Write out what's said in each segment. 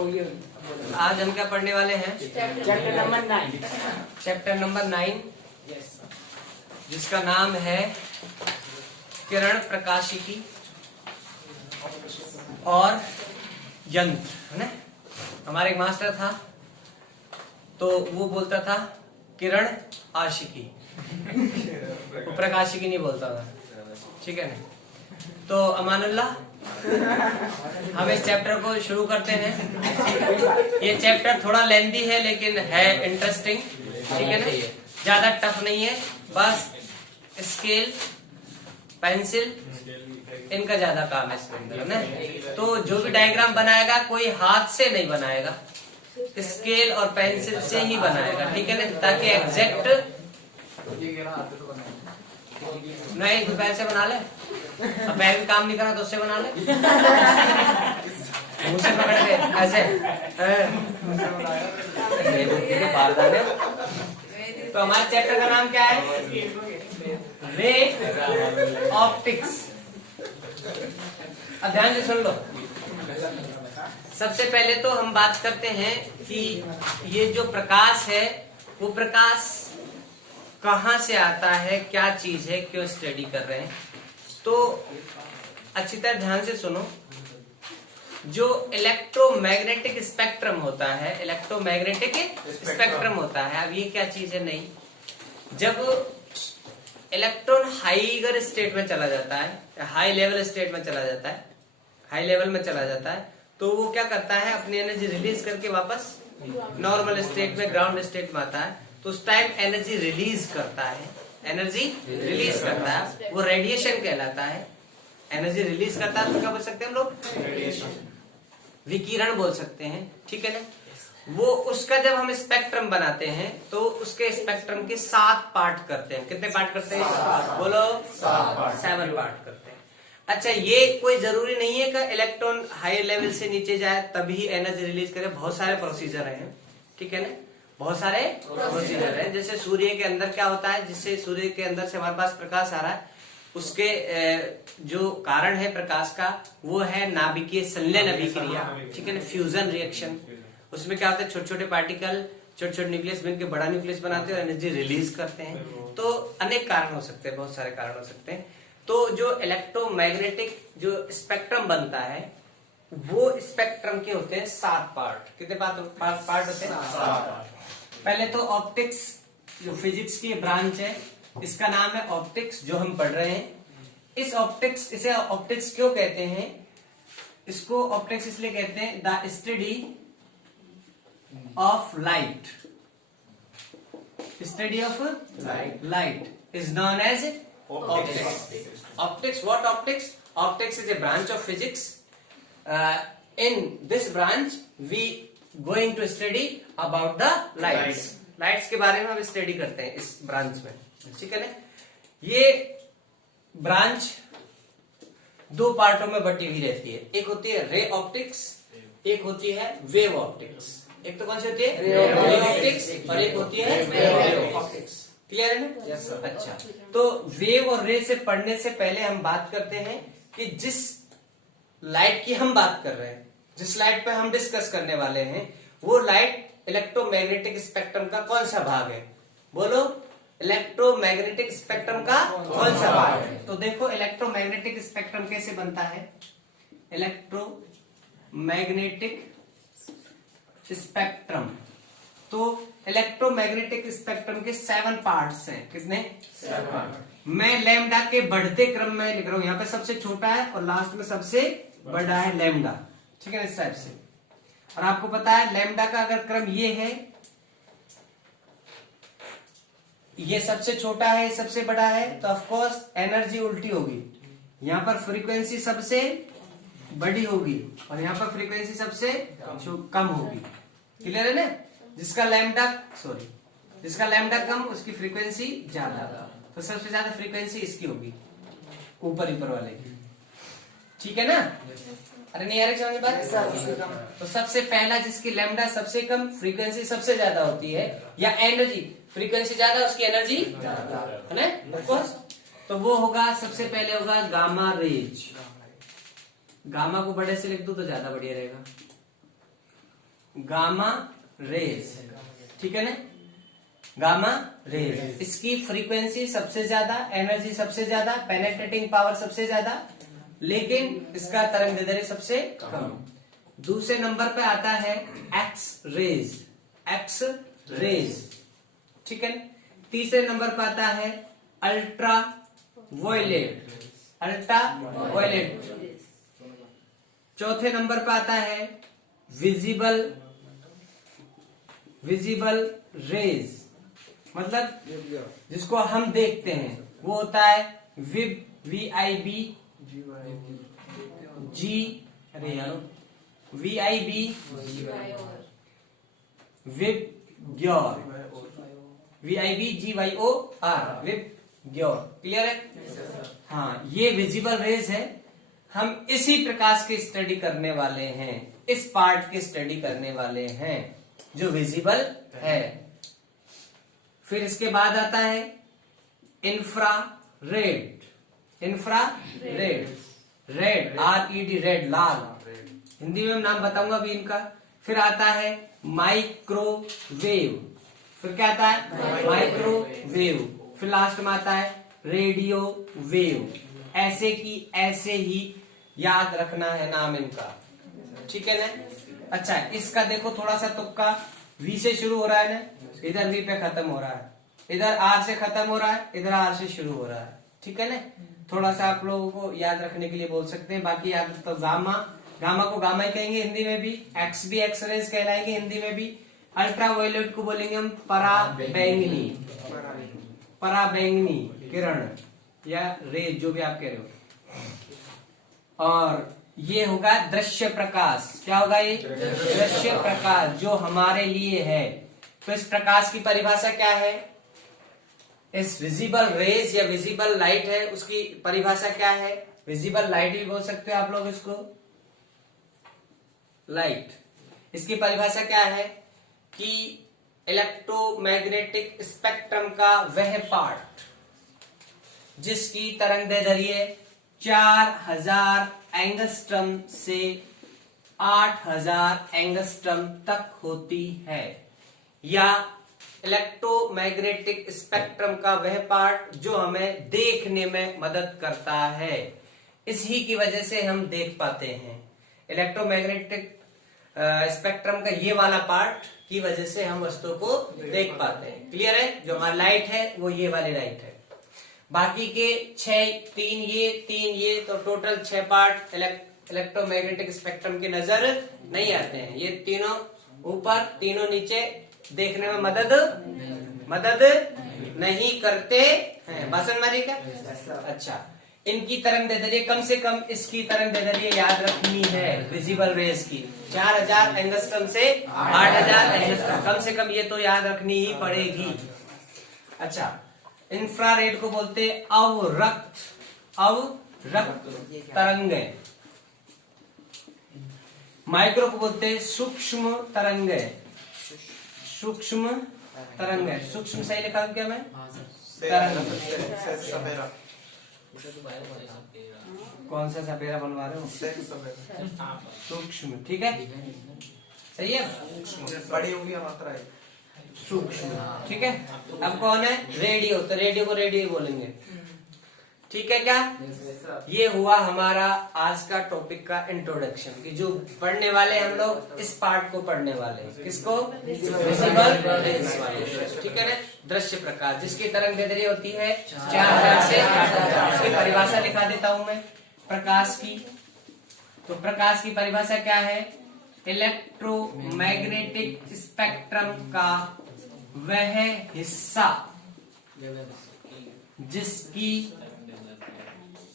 आज हम क्या पढ़ने वाले हैं? Chapter number 9। चैप्टर नंबर 9, जिसका नाम है किरण प्रकाशिकी और यंत्र, है ना। हमारा एक मास्टर था तो वो बोलता था किरण आशिकी, वो प्रकाशिकी नहीं बोलता था, ठीक है ना। तो अमानुल्लाह, हम इस चैप्टर को शुरू करते हैं। ये चैप्टर थोड़ा लेंदी है लेकिन है इंटरेस्टिंग, ठीक है ना। ज्यादा टफ नहीं है, बस स्केल पेंसिल इनका ज्यादा काम है इसके अंदर, ना। तो जो भी डायग्राम बनाएगा कोई हाथ से नहीं बनाएगा, स्केल और पेंसिल से ही बनाएगा, ठीक है ना, ताकि एग्जैक्ट नहीं। तो पैर से बना ले, अब पैर भी काम नहीं करा तो उससे बना ले, मुंह से पकड़ के ऐसे तो हमारे चैप्टर का नाम क्या है? Ray optics. अब ध्यान से सुन लो। सबसे पहले तो हम बात करते हैं कि ये जो प्रकाश है वो प्रकाश कहाँ से आता है, क्या चीज है, क्यों स्टडी कर रहे हैं। तो अच्छी तरह ध्यान से सुनो। जो इलेक्ट्रोमैग्नेटिक स्पेक्ट्रम होता है, इलेक्ट्रोमैग्नेटिक स्पेक्ट्रम होता है, अब ये क्या चीज है? नहीं, जब इलेक्ट्रॉन हाईगर स्टेट में चला जाता है, हाई लेवल स्टेट में चला जाता है, हाई लेवल में चला जाता है, तो वो क्या करता है? अपनी एनर्जी रिलीज करके वापस नॉर्मल स्टेट में, ग्राउंड स्टेट में आता है। तो उस टाइम एनर्जी रिलीज करता है, एनर्जी रिलीज करता है, वो रेडिएशन कहलाता है। एनर्जी रिलीज करता है तो क्या बोल सकते हैं हम लोग? विकिरण बोल सकते हैं, ठीक है ना। वो उसका जब हम स्पेक्ट्रम बनाते हैं तो उसके स्पेक्ट्रम के 7 पार्ट करते हैं। कितने पार्ट करते हैं? बोलो 7 पार्ट करते हैं। अच्छा, ये कोई जरूरी नहीं है कि इलेक्ट्रॉन हाई लेवल से नीचे जाए तभी एनर्जी रिलीज करे। बहुत सारे प्रोसीजर हैं, ठीक है ना, बहुत सारे प्रोसीजर हैं। जैसे सूर्य के अंदर क्या होता है, जिससे सूर्य के अंदर से हमारे पास प्रकाश आ रहा है, उसके जो कारण है प्रकाश का वो है नाभिकीय संलयन अभिक्रिया, ठीक है ना, फ्यूजन रिएक्शन। उसमें क्या होता है? छोटे छोटे पार्टिकल, छोटे छोटे न्यूक्लियस मिलकर बड़ा न्यूक्लियस बनाते हैं और एनर्जी रिलीज करते हैं। तो अनेक कारण हो सकते हैं, बहुत सारे कारण हो सकते हैं। तो जो इलेक्ट्रोमैग्नेटिक जो स्पेक्ट्रम बनता है वो स्पेक्ट्रम के होते हैं 7 पार्ट। कितने पार्ट होते हैं? 7 पहले तो ऑप्टिक्स, जो फिजिक्स की ब्रांच है, इसका नाम है ऑप्टिक्स, जो हम पढ़ रहे हैं। इस ऑप्टिक्स, इसे ऑप्टिक्स क्यों कहते हैं? इसको ऑप्टिक्स इसलिए कहते हैं the study of light. Study of light is known as optics. Optics, what optics? Optics is a branch of physics. In this branch we going to study about the lights. Lights के बारे में हम study करते हैं इस branch में, ठीक है ना। ये ब्रांच 2 पार्टों में बटी हुई रहती है। एक होती है रे ऑप्टिक्स, एक होती है वेव ऑप्टिक्स। एक तो कौन सी होती है? रे ऑप्टिक्स, और एक होती है वेव ऑप्टिक्स। क्लियर है ना? Yes sir. अच्छा, तो वेव और रे से पढ़ने से पहले हम बात करते हैं कि जिस लाइट की हम बात कर रहे हैं, जिस लाइट पे हम डिस्कस करने वाले हैं, वो लाइट इलेक्ट्रोमैग्नेटिक स्पेक्ट्रम का कौन सा भाग है? बोलो, इलेक्ट्रोमैग्नेटिक स्पेक्ट्रम का कौन सा भाग है? तो देखो, इलेक्ट्रोमैग्नेटिक स्पेक्ट्रम कैसे बनता है? इलेक्ट्रोमैग्नेटिक स्पेक्ट्रम, तो इलेक्ट्रोमैग्नेटिक स्पेक्ट्रम के 7 पार्ट्स हैं। कितने? 7। मैं लैम्डा के बढ़ते क्रम में लिख रहा हूं। यहाँ पे सबसे छोटा है और लास्ट में सबसे बड़ा है लैम्डा, ठीक है, इस टाइप से। और आपको पता है लैम्डा का अगर क्रम ये है, ये सबसे छोटा है, सबसे बड़ा है, तो ऑफ कोर्स एनर्जी उल्टी होगी। यहाँ पर फ्रीक्वेंसी सबसे बड़ी होगी और यहाँ पर फ्रीक्वेंसी सबसे कम होगी। क्लियर है ना? जिसका लैम्डा कम, उसकी फ्रीक्वेंसी ज्यादा। तो सबसे ज्यादा फ्रीक्वेंसी इसकी होगी, ऊपर वाले की, ठीक है ना। अरे नहीं आ रही समझ बात? तो सबसे पहला जिसकी लैम्डा सबसे कम, फ्रीक्वेंसी सबसे ज्यादा होती है, या एनर्जी फ्रीक्वेंसी ज्यादा, उसकी एनर्जी है ना, ऑफ कोर्स। तो वो होगा, सबसे पहले होगा गामा रेज। गामा को बड़े से लिख दूं तो ज्यादा बढ़िया रहेगा। गामा रेज, ठीक है ना, गामा रेज। इसकी फ्रीक्वेंसी सबसे ज्यादा, एनर्जी सबसे ज्यादा, पेनेट्रेटिंग पावर सबसे ज्यादा, लेकिन इसका तरंगदैर्ध्य सबसे कम। दूसरे नंबर पे आता है एक्स रेज, एक्स रेज, ठीक है। तीसरे नंबर पे आता है अल्ट्रा वायलेट, अल्ट्रा वायलेट। चौथे नंबर पे आता है विजिबल, विजिबल रेज, मतलब जिसको हम देखते हैं, वो होता है विब, VIB, जी, अरे यार VIB, VIBGYOR, VIB GYOR, VIBGYOR. Clear है? हाँ, ये विजिबल रेज है। हम इसी प्रकाश की स्टडी करने वाले हैं, इस पार्ट की स्टडी करने वाले हैं जो विजिबल है। फिर इसके बाद आता है infrared, infrared, red, RED, red, लाल, हिंदी में नाम बताऊंगा अभी इनका। फिर आता है माइक्रोवेव, फिर क्या आता है माइक्रोवेव। फिर लास्ट में आता है रेडियो वेव। ऐसे की ऐसे ही याद रखना है नाम इनका, ठीक है ना। अच्छा, इसका देखो थोड़ा सा तुक्का, V से शुरू हो रहा है ना, इधर V पे खत्म हो रहा है, इधर R से खत्म हो रहा है, इधर R से शुरू हो रहा है, ठीक है ना। थोड़ा सा आप लोगों को याद रखने के लिए बोल सकते हैं। बाकी याद तो गामा, गामा को गामा ही कहेंगे हिंदी में भी, एक्स भी एक्स रेज कहलाएंगे हिंदी में भी। अल्ट्रा वायलेट को बोलेंगे हम पराबैंगनी, पराबैंगनी किरण या रेज, जो भी आप कह रहे हो। और ये होगा दृश्य प्रकाश, क्या होगा ये? दृश्य प्रकाश, जो हमारे लिए है। तो इस प्रकाश की परिभाषा क्या है? इस विजिबल रेज या विजिबल लाइट है, उसकी परिभाषा क्या है? विजिबल लाइट भी बोल सकते हो आप लोग इसको, लाइट। इसकी परिभाषा क्या है कि इलेक्ट्रोमैग्नेटिक स्पेक्ट्रम का वह पार्ट जिसकी तरंगदैर्ध्य 4000 एंगस्ट्रम से 8000 एंगस्ट्रम तक होती है, या इलेक्ट्रोमैग्नेटिक स्पेक्ट्रम का वह पार्ट जो हमें देखने में मदद करता है। इसी की वजह से हम देख पाते हैं। इलेक्ट्रोमैग्नेटिक स्पेक्ट्रम का ये वाला पार्ट की वजह से हम वस्तु को देख पाते हैं। क्लियर है? जो हमारी लाइट है वो ये वाली लाइट है। बाकी के 6, 3 ये तो टोटल 6 पार्ट इलेक्ट्रोमैग्नेटिक स्पेक्ट्रम के नजर नहीं आते हैं। ये तीनों ऊपर, तीनों नीचे देखने में मदद नहीं करते हैं। बात समझ में आ रही क्या? अच्छा, इनकी तरंगदैर्ध्य कम से कम, इसकी तरंगदैर्ध्य याद रखनी है विजिबल रेज की 4000 एंगस्ट्रम से 8000 एंगस्ट्रम, कम से कम ये तो याद रखनी ही पड़ेगी। अच्छा, इंफ्रारेड को बोलते अवरक्त तरंगें। माइक्रो को बोलते सूक्ष्म तरंगें, सूक्ष्म तरंगें। सूक्ष्म सही लिखा हूं क्या मैं? तरंग। कौन सा सपेरा बनवा रहे हो? सूक्ष्म, ठीक है, सही है। बड़ी होगी मात्रा है सूक्ष्म, ठीक है। अब कौन है? रेडियो, तो रेडियो को रेडियो बोलेंगे, ठीक है क्या? ये हुआ हमारा आज का टॉपिक का इंट्रोडक्शन, कि जो पढ़ने वाले हम लोग इस पार्ट को पढ़ने वाले हैं। किसको? विजिबल रेज वाले, ठीक है ना। दृश्य प्रकाश जिसकी तरंगदैर्ध्य होती है 4000 से 8000। इसकी परिभाषा लिखा देता हूं मैं प्रकाश की। तो प्रकाश की परिभाषा क्या है? इलेक्ट्रोमैग्नेटिक स्पेक्ट्रम का वह हिस्सा जिसकी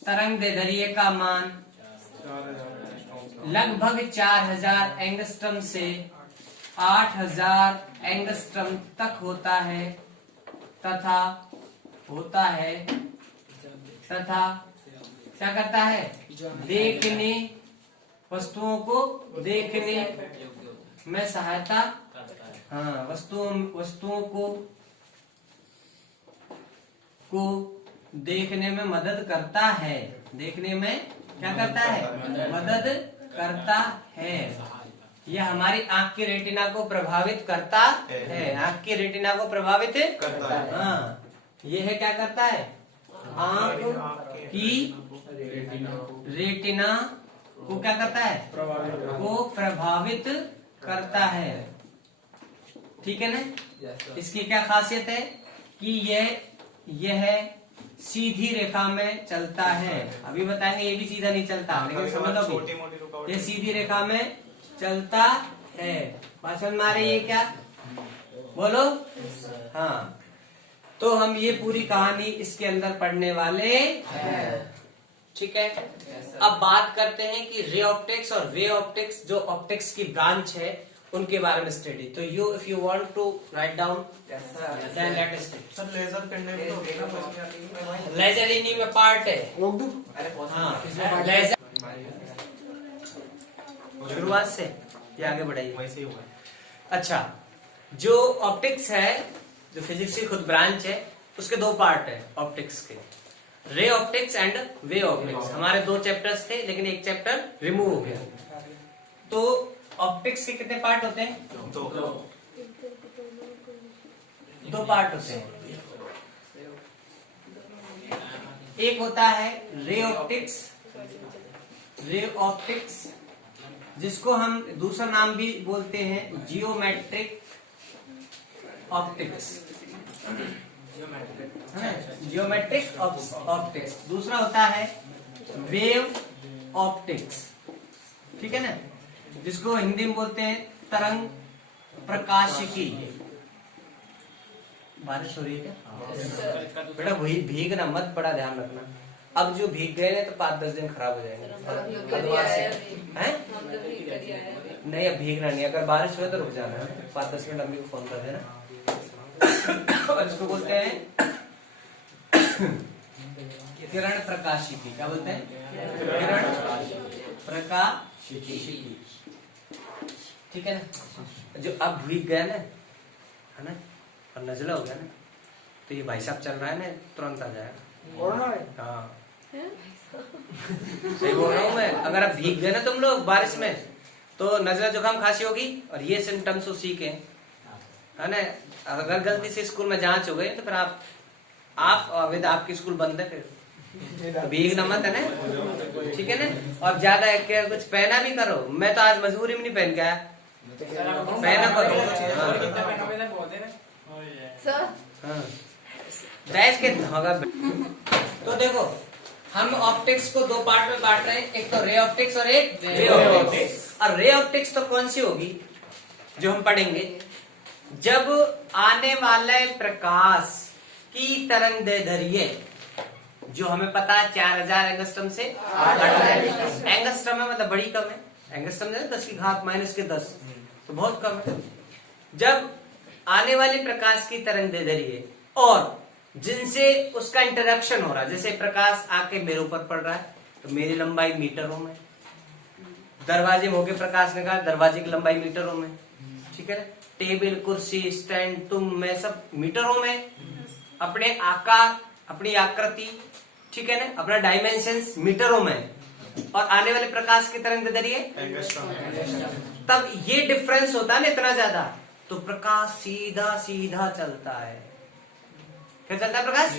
तरंगदैर्ध्य का मान लगभग 4000 एंगस्ट्रम से 8000 एंगस्ट्रम तक होता है तथा क्या करता है? देखने, वस्तुओं को देखने में सहायता, हाँ, वस्तुओं को देखने में मदद करता है। देखने में क्या करता है? मदद करता है। ये हमारी आंख की रेटिना को प्रभावित करता है। आंख की रेटिना को प्रभावित करता है। हाँ, ये है क्या करता है, आंख की रेटिना को क्या करता है, को प्रभावित करता है। ठीक है ना। इसकी क्या खासियत है कि यह सीधी रेखा में चलता है। अभी बताएंगे ये भी सीधा नहीं चलता, लेकिन समझ लो छोटी मोटी रुकावट ये सीधी रेखा में चलता है। बात समझ में आ रही है क्या, बोलो। हाँ, तो हम ये पूरी कहानी इसके अंदर पढ़ने वाले हैं। ठीक है। अब बात करते हैं कि रे ऑप्टिक्स और वे ऑप्टिक्स, जो ऑप्टिक्स की ब्रांच है, उनके बारे में स्टडी। तो you if you want to write down then let us study. Sir laser करने में तो देखा कुछ लेजर इन्हीं में पार्ट है। हाँ, लेजर शुरुआत से ये आगे बढ़ाइए। वैसे ही हुआ है। अच्छा, जो ऑप्टिक्स है, जो फिजिक्स की खुद ब्रांच है, उसके दो पार्ट है ऑप्टिक्स के, ray optics and way optics. हमारे दो चैप्टर्स थे, लेकिन एक चैप्टर रिमूव हो गया। तो ऑप्टिक्स के कितने पार्ट होते हैं, दो पार्ट होते हैं। एक होता है रे ऑप्टिक्स, रे ऑप्टिक्स जिसको हम दूसरा नाम भी बोलते हैं जियोमेट्रिक ऑप्टिक्स, जियोमेट्रिक ऑप्टिक्स। दूसरा होता है वेव ऑप्टिक्स, ठीक है ना, जिसको हिंदी में बोलते हैं तरंग प्रकाशिकी। बारिश हो रही है क्या बेटा, वही भीगना मत, बड़ा ध्यान रखना। अब जो भीग गए तो 5-10 दिन खराब हो जाएंगे। नहीं, अब भीगना नहीं, अगर बारिश हुआ तो रुक जाना है, 5-10 मिनट अम्मी को फोन कर देना। और इसको बोलते हैं किरण प्रकाशिकी। क्या बोलते हैं, किरण प्रकाशिकी। ठीक है ना। जो अब भीग गया ना, है ना, और नजला हो गया ना, तो ये भाई साहब चल रहा है ना, तुरंत आ जाएगा। हाँ, सही बोल रहा हूँ मैं। अगर आप भीग गए ना तुम लोग बारिश में, तो नजला जुकाम खांसी होगी, और ये सिम्टम्स उसी के, है ना। अगर गलती से स्कूल में जांच हो गई तो फिर आप विद आपकी स्कूल बंद है, फिर तो भीगना मत, है ना। ठीक है ना। और ज्यादा कुछ पहना भी करो। मैं तो आज मजबूरी में नहीं पहन के आया, पहना करो। बैठ के धागा। तो देखो, हम ऑप्टिक्स को दो पार्ट में बांट रहे हैं, एक तो रे ऑप्टिक्स और एक वे ऑप्टिक्स। और रे ऑप्टिक्स तो कौन सी होगी जो हम पढ़ेंगे, जब आने वाले प्रकाश की तरंगदैर्ध्य, जो हमें पता है 4000 एंगस्ट्रम से 8000 एंगस्ट्रम है, मतलब बड़ी कम है। एंगस्ट्रम 10⁻⁻10, तो बहुत कम है। जब आने वाले प्रकाश की तरंगदैर्ध्य और जिनसे उसका इंटरेक्शन हो रहा है, जैसे प्रकाश आके मेरे ऊपर पड़ रहा है तो मेरी लंबाई मीटरों में, दरवाजे में होके प्रकाश निकाल, दरवाजे की लंबाई मीटरों में, ठीक है ना। टेबल, कुर्सी, स्टैंड, तुम, मैं, सब मीटरों में। अपने आकार, अपनी आकृति, ठीक है ना, अपना डायमेंशंस मीटरों में। और आने वाले प्रकाश की तरंगदैर्ध्य, तब ये डिफरेंस होता है ना इतना ज्यादा, तो प्रकाश सीधा सीधा चलता है। क्या चलता है प्रकाश?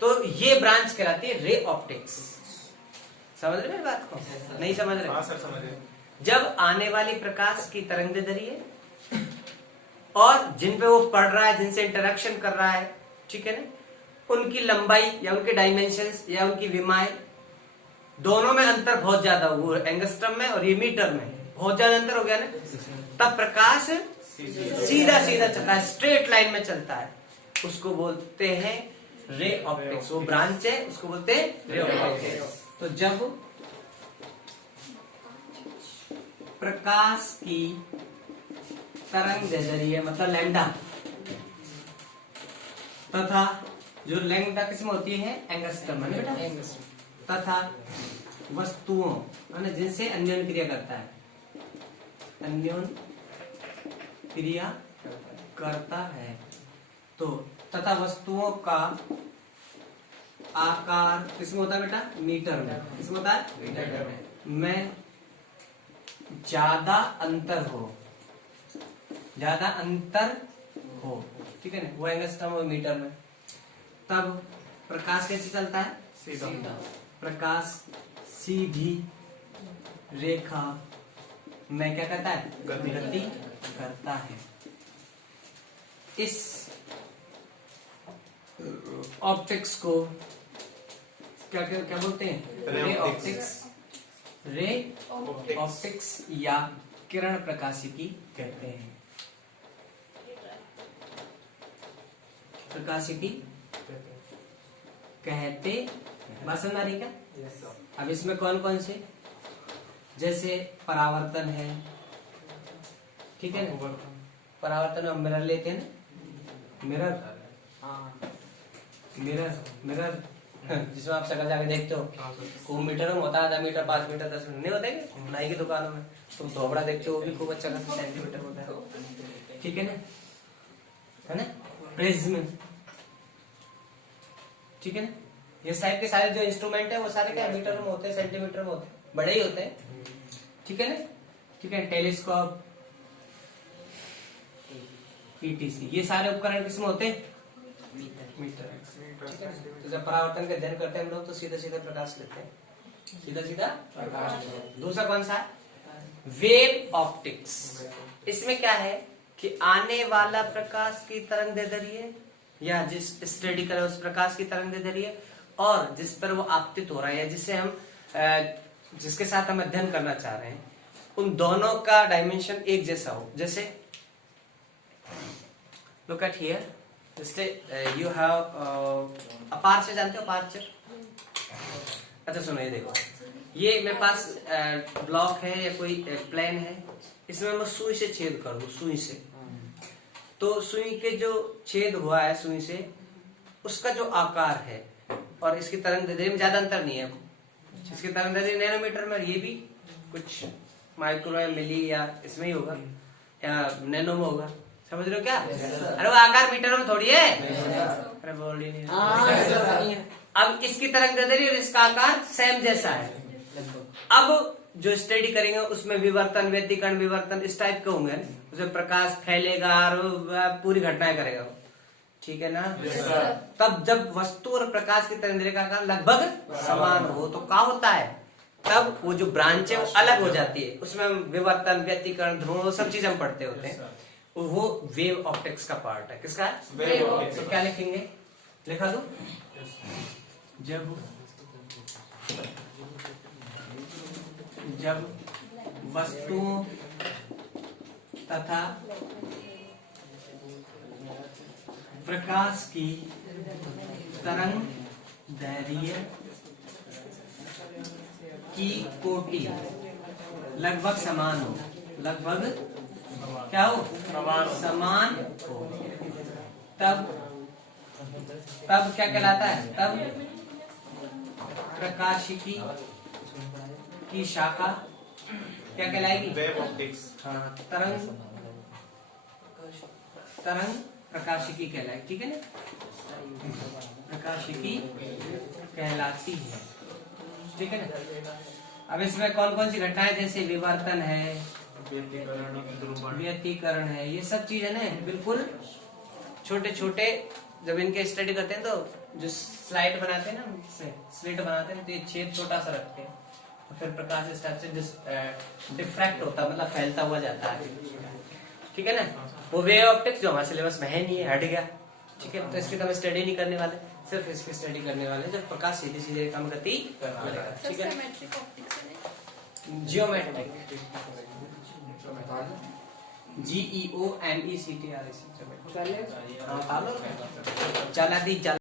तो ये ब्रांच कहलाती है रे ऑप्टिक्स। समझ रहे मेरी बात को? नहीं समझ रहे? हाँ सर, समझ रहे। जब आने वाली प्रकाश की तरंगदैर्ध्य और जिन पे वो पड़ रहा है, जिनसे इंटरेक्शन कर रहा है, ठीक है ना, उनकी लंबाई या उनके डायमेंशंस या उनकी विमाएं, दोनों में अंतर बहुत ज्यादा, वो एंगस्ट्रम में और ये मीटर में बहुत ज्यादा अंतर हो गया ना, तब प्रकाश सीधा सीधा चलता है, स्ट्रेट लाइन में चलता है। उसको बोलते हैं रे ऑप्टिक्स। वो ब्रांच है, उसको बोलते हैं रे ऑप्टिक्स। तो जब प्रकाश की तरंगदैर्ध्य मतलब लैम्डा, तथा जो लैम्डा किसमें होती है, एंगस्ट्रम है बेटा, तथा वस्तुओं, जिनसे अन्योन क्रिया करता है, अन्योन क्रिया करता है, तो तथा वस्तुओं का आकार किसमें होता है बेटा, मीटर में। किसमें होता है, मीटर में। ज्यादा अंतर हो, ज्यादा अंतर हो, ठीक है ना, वो एंगस्ट्रम और मीटर में, तब प्रकाश कैसे चलता है? सीधा। प्रकाश सीधी रेखा में क्या करता है? गति करता है। इस ऑप्टिक्स को क्या क्या क्या बोलते हैं? रे ऑप्टिक्स, रे ऑप्टिक्स या किरण प्रकाशिकी कहते हैं। प्रकाशिकी कहते, बात समझ आ रही क्या? अब इसमें कौन कौन से, जैसे परावर्तन है, ठीक है ना, परावर्तन हम मिरर लेते हैं ना, मिरर, मिरर मिरर जिसमें आप शक्ल जाके देखते हो, वो मीटर में होता है, आधा मीटर, 5 मीटर, 10 मीटर नहीं होते क्या नाई की दुकानों में, तुम धोबड़ा देखते हो, वो भी खूब अच्छा खासा सेंटीमीटर होता है, ठीक है ना, है ना, प्रिज्म, ठीक है ना, ये साइड के सारे जो इंस्ट्रूमेंट है वो सारे क्या मीटर में होते हैं, सेंटीमीटर में होते हैं, बड़े ही होते हैं, ठीक है ना, ठीक है, टेलीस्कोप, ईटीसी, ये सारे उपकरण किसमें होते हैं? मीटर, ठीक है। तो जब परावर्तन का अध्ययन करते हैं हम लोग तो सीधा सीधा प्रकाश लेते हैं, सीधा सीधा प्रकाश। दूसरा कौन सा? Wave optics. इसमें क्या है कि आने वाला प्रकाश की तरंगदैर्ध्य या जिस स्टडी कर उस प्रकाश की तरंगदैर्ध्य और जिस पर वो आपतित हो रहा है या जिससे हम जिसके साथ हम अध्ययन करना चाह रहे हैं, उन दोनों का डायमेंशन एक जैसा हो। जैसे लुक एट हियर, जैसे यू हैव अपार्चर, जानते हो अपार्चर? अच्छा सुनो, ये देखो, ये मेरे पास ब्लॉक है या कोई प्लेन है, इसमें मैं सुई से छेद कर दूं, सुई से, तो सुई के जो छेद हुआ है सुई से, उसका जो आकार है और इसकी तरंगदैर्ध्य में ज्यादा अंतर नहीं है, इसकी तरंगदैर्ध्य नैनोमीटर में, ये भी कुछ माइक्रो या मिली या इसमें ही होगा या नैनो में होगा, समझ रहे हो क्या? अरे वो आकार मीटर में थोड़ी है, अरे बोल ही नहीं। अब इसकी तरंगदैर्ध्य और इसका आकार सेम जैसा है। अब जो स्टडी करेंगे उसमें विवर्तन, व्यतिकरण विवर्तन इस टाइप के होंगे, उसमें प्रकाश फैलेगा और पूरी घटनाएं करेगा, ठीक है ना। तब जब वस्तु और प्रकाश की तरंगदैर्ध्य का आकार लगभग समान हो तो क्या होता है? तब वो जो ब्रांच है वो अलग हो जाती है, उसमें विवर्तन, व्यतिकरण, ध्रुवण, वो सब चीज हम पढ़ते होते हैं, वो वेव ऑप्टिक्स का पार्ट है। किसका? Wave optics. तो क्या लिखेंगे? लिखा दो, जब वस्तुओं तथा प्रकाश की तरंगदैर्ध्य की कोटि लगभग समान हो, लगभग क्या हो? समान हो, तब क्या कहलाता है? तब प्रकाशिकी की शाखा क्या कहलाएगी? Wave optics. हाँ, तरंग प्रकाशिकी कहलाएगी, ठीक है ना, प्रकाशिकी कहलाती है, ठीक है ना। अब इसमें कौन कौन सी घटनाएं, जैसे विवर्तन है, व्यतिकरण है, ये सब चीज है ना, बिल्कुल छोटे छोटे, जब इनके स्टडी करते हैं तो जो स्लाइड बनाते हैं ना, स्लिट बनाते हैं, तो ये छेद छोटा सा रखते हैं, और फिर प्रकाश इस टाइप से डिफ्रैक्ट होता है, मतलब फैलता हुआ जाता है, ठीक है ना। वो वेव ऑप्टिक्स जो हमारे सिलेबस में है नहीं है, हट गया, ठीक है, तो इसकी तो हम स्टडी नहीं करने वाले, सिर्फ इसकी स्टडी करने वाले जब प्रकाश सीधी सीधी रेखा में गति करेगा, ठीक है। जियोमेट्रिक, GEOMECTRIC, चला दी।